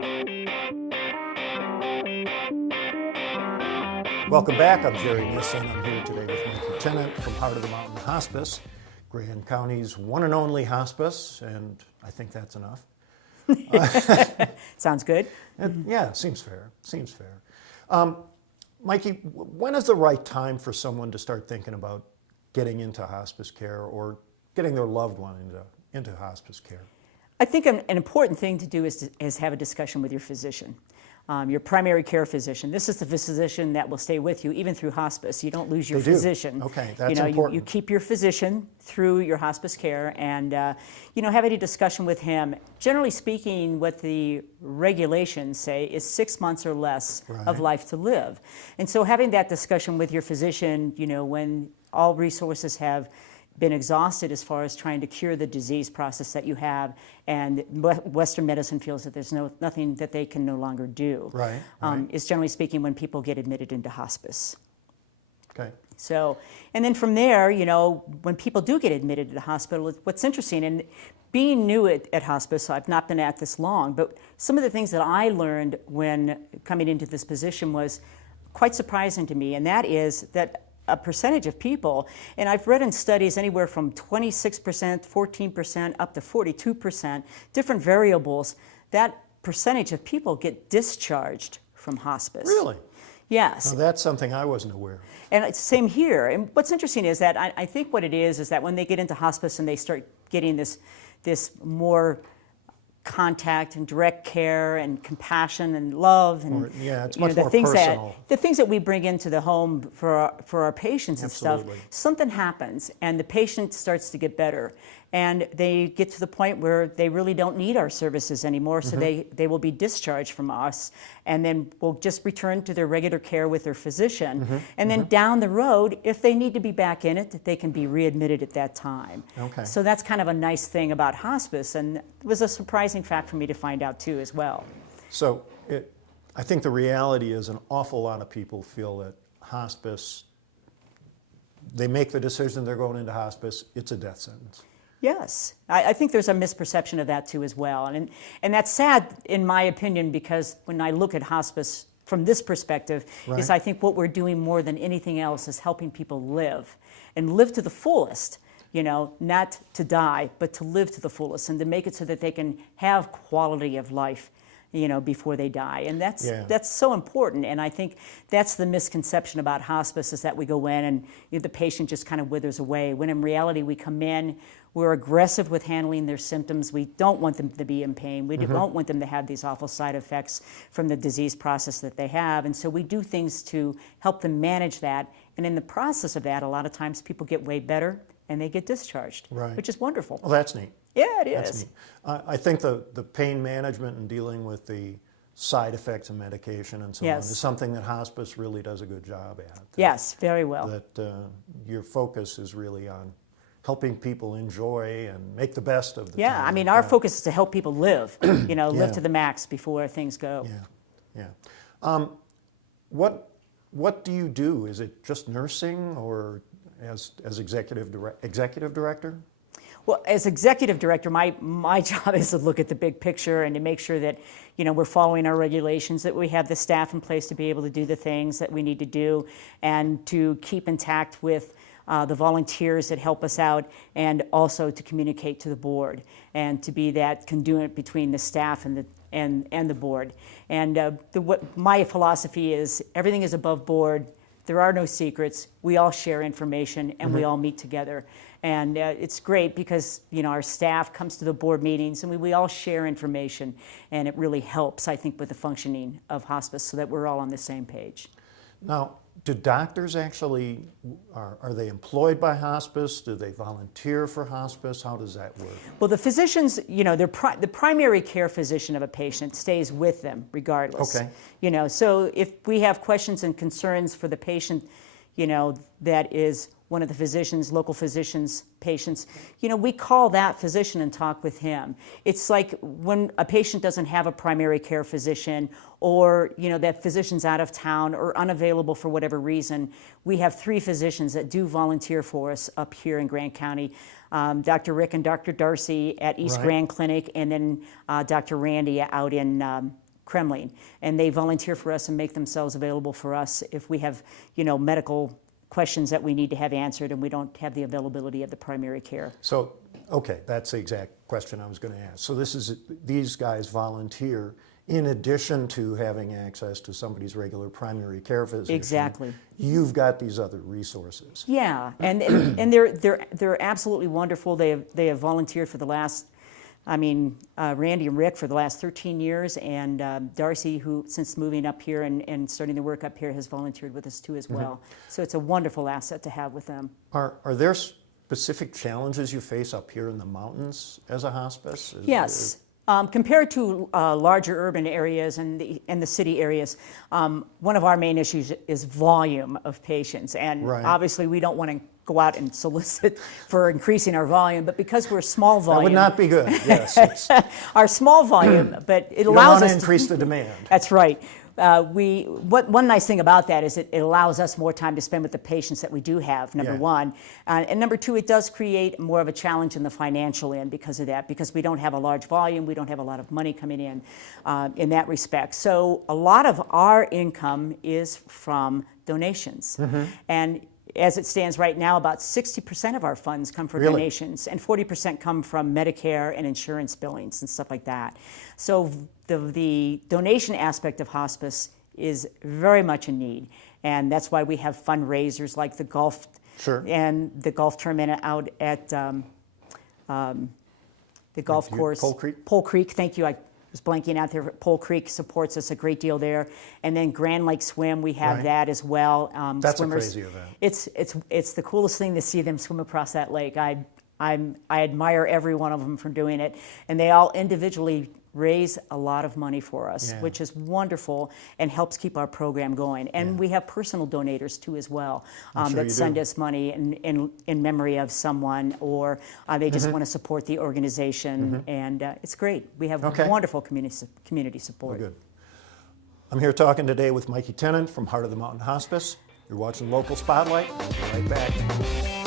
Welcome back. I'm Jerry Nissen. I'm here today with Mikee Tennant from Heart of the Mountain Hospice, Grand County's one and only hospice, and I think that's enough. Sounds good. Yeah, seems fair. Seems fair. Mikee, when is the right time for someone to start thinking about getting into hospice care or getting their loved one into hospice care? I think an important thing to do is have a discussion with your physician, your primary care physician. This is the physician that will stay with you even through hospice. You don't lose your physician. Okay, that's important. You keep your physician through your hospice care and have any discussion with him. Generally speaking, what the regulations say is 6 months or less of life to live. And so having that discussion with your physician, when all resources have been exhausted as far as trying to cure the disease process that you have, and Western medicine feels that there's nothing that they can no longer do. Right. Is generally speaking when people get admitted into hospice. Okay. So, and then from there, when people do get admitted to the hospital, what's interesting, and being new at hospice, I've not been at this long, but some of the things that I learned when coming into this position was quite surprising to me, and that is that a percentage of people, and I've read in studies anywhere from 26%, 14%, up to 42%, different variables, that percentage of people get discharged from hospice. Really? Yes. Now, that's something I wasn't aware of. And it's same here. And what's interesting is that I think what it is that when they get into hospice and they start getting this more contact and direct care and compassion and love and it's much more personal. The things that we bring into the home for our patients and stuff, Absolutely. something happens and the patient starts to get better and they get to the point where they really don't need our services anymore, so they will be discharged from us and then will just return to their regular care with their physician. And then down the road, if they need to be back in it, they can be readmitted at that time. Okay. So that's kind of a nice thing about hospice, and it was a surprising fact for me to find out too as well. So I think the reality is an awful lot of people feel that hospice, they make the decision they're going into hospice, it's a death sentence. Yes, I think there's a misperception of that too as well. And that's sad in my opinion, because when I look at hospice from this perspective, is I think what we're doing more than anything else is helping people live and live to the fullest. Not to die, but to live to the fullest and to make it so that they can have quality of life, before they die. And that's so important. And I think that's the misconception about hospice, is that we go in and the patient just kind of withers away, when in reality we come in, we're aggressive with handling their symptoms. We don't want them to be in pain. We don't want them to have these awful side effects from the disease process that they have. And so we do things to help them manage that. And in the process of that, a lot of times people get way better and they get discharged, which is wonderful. Well, that's neat. Yeah, it That's is. neat. I think the pain management and dealing with the side effects of medication and so on is something that hospice really does a good job at. Yes, very well. That your focus is really on helping people enjoy and make the best of the time. I mean, our focus is to help people live, live to the max before things go. What do you do? Is it just nursing, or as executive director? Well, as executive director, my job is to look at the big picture and to make sure that we're following our regulations, that we have the staff in place to be able to do the things that we need to do, and to keep intact with the volunteers that help us out, and also to communicate to the board and to be that conduit between the staff and the board. And what my philosophy is, everything is above board. There are no secrets. We all share information and we all meet together. And it's great because our staff comes to the board meetings and we all share information, and it really helps, I think, with the functioning of hospice, so that we're all on the same page. Now, do doctors actually, are they employed by hospice? Do they volunteer for hospice? How does that work? Well, the physicians, the primary care physician of a patient stays with them regardless. Okay. So if we have questions and concerns for the patient, that is one of the physicians, local physicians, patients, we call that physician and talk with him. It's like when a patient doesn't have a primary care physician, or that physician's out of town or unavailable for whatever reason, we have 3 physicians that do volunteer for us up here in Grand County. Dr. Rick and Dr. Darcy at East Grand Clinic, and then Dr. Randy out in Kremling, and they volunteer for us and make themselves available for us if we have, medical questions that we need to have answered and we don't have the availability of the primary care. So, okay, that's the exact question I was going to ask. So these guys volunteer in addition to having access to somebody's regular primary care physician. Exactly. You've got these other resources. Yeah, and they're absolutely wonderful. They have volunteered for the last, Randy and Rick for the last 13 years, and Darcy, who since moving up here and starting to work up here, has volunteered with us too as well. So it's a wonderful asset to have with them. Are there specific challenges you face up here in the mountains as a hospice? Yes. Compared to larger urban areas and the city areas, one of our main issues is volume of patients. And obviously we don't want to go out and solicit for increasing our volume, but because we're small volume. That would not be good, yes. Our small volume, but it you allows don't us want to increase the demand. That's right. One nice thing about that is it allows us more time to spend with the patients that we do have, number one. And number two, it does create more of a challenge in the financial end because of that, because we don't have a large volume, we don't have a lot of money coming in that respect. So a lot of our income is from donations. And as it stands right now, about 60% of our funds come from donations, and 40% come from Medicare and insurance billings and stuff like that. So the donation aspect of hospice is very much in need, and that's why we have fundraisers like the golf and the golf tournament out at the golf course. Pole Creek? Pole Creek, thank you. I was blanking out there. Pole Creek supports us a great deal there, and then Grand Lake Swim, we have that as well. That's swimmers, a crazy event. It's the coolest thing to see them swim across that lake. I admire every one of them for doing it, and they all individually raise a lot of money for us, which is wonderful and helps keep our program going. And we have personal donators too as well that send us money in memory of someone, or they just want to support the organization, and it's great. We have wonderful community support. Well, good. I'm here talking today with Mikee Tennant from Heart of the Mountain Hospice. You're watching Local Spotlight. We'll be right back.